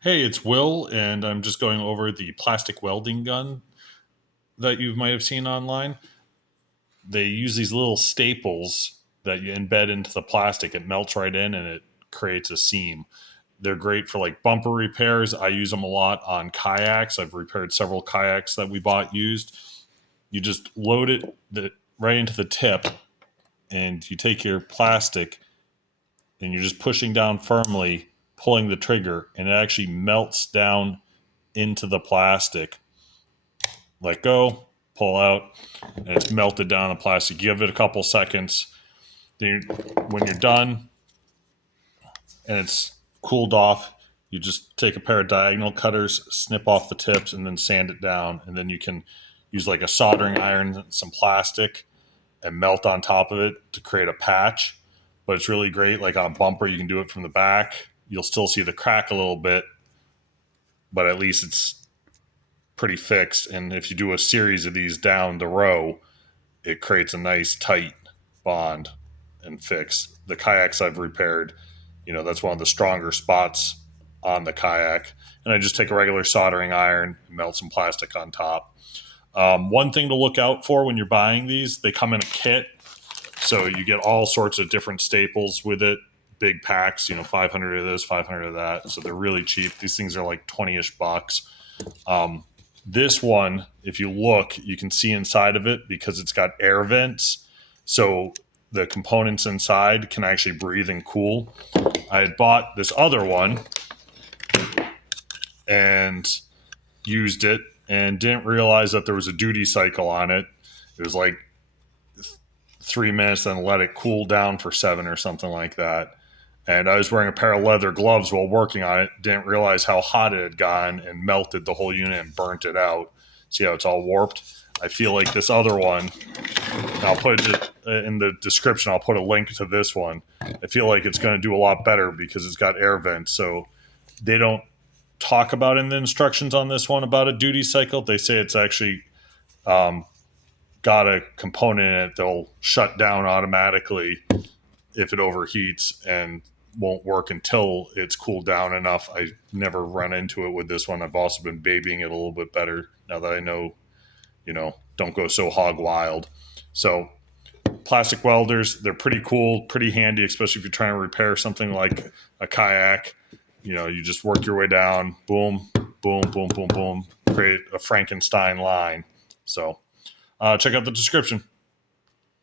Hey, it's Will, and I'm just going over the plastic welding gun that you might have seen online. They use these little staples that you embed into the plastic. It melts right in and it creates a seam. They're great for like bumper repairs. I use them a lot on kayaks. I've repaired several kayaks that we bought used. You just load right into the tip, and you take your plastic and you're just pushing down firmly, pulling the trigger, and it actually melts down into the plastic. Let go, pull out, and it's melted down the plastic. Give it a couple seconds. Then when you're done and it's cooled off, you just take a pair of diagonal cutters, snip off the tips, and then sand it down. And then you can use like a soldering iron and some plastic and melt on top of it to create a patch. But it's really great. Like on a bumper, you can do it from the back. You'll still see the crack a little bit, but at least it's pretty fixed. And if you do a series of these down the row, it creates a nice tight bond and fix. The kayaks I've repaired, that's one of the stronger spots on the kayak. And I just take a regular soldering iron, melt some plastic on top. One thing to look out for when you're buying these, they come in a kit. So you get all sorts of different staples with it, big packs, 500 of this, 500 of that. So they're really cheap. These things are like 20-ish bucks. This one, if you look, you can see inside of it because it's got air vents. So the components inside can actually breathe and cool. I had bought this other one and used it and didn't realize that there was a duty cycle on it. It was like 3 minutes, then let it cool down for 7 or something like that. And I was wearing a pair of leather gloves while working on it. Didn't realize how hot it had gone and melted the whole unit and burnt it out. See how it's all warped? I feel like this other one, I'll put it in the description, I'll put a link to this one. I feel like it's going to do a lot better because it's got air vents. So they don't talk about in the instructions on this one about a duty cycle. They say it's actually got a component in it that'll shut down automatically if it overheats and won't work until it's cooled down enough. I never run into it with this one. I've also been babying it a little bit better now that I know, don't go so hog wild. So plastic welders, they're pretty cool, pretty handy, especially if you're trying to repair something like a kayak. You just work your way down, boom, boom, boom, boom, boom, create a Frankenstein line. So check out the description.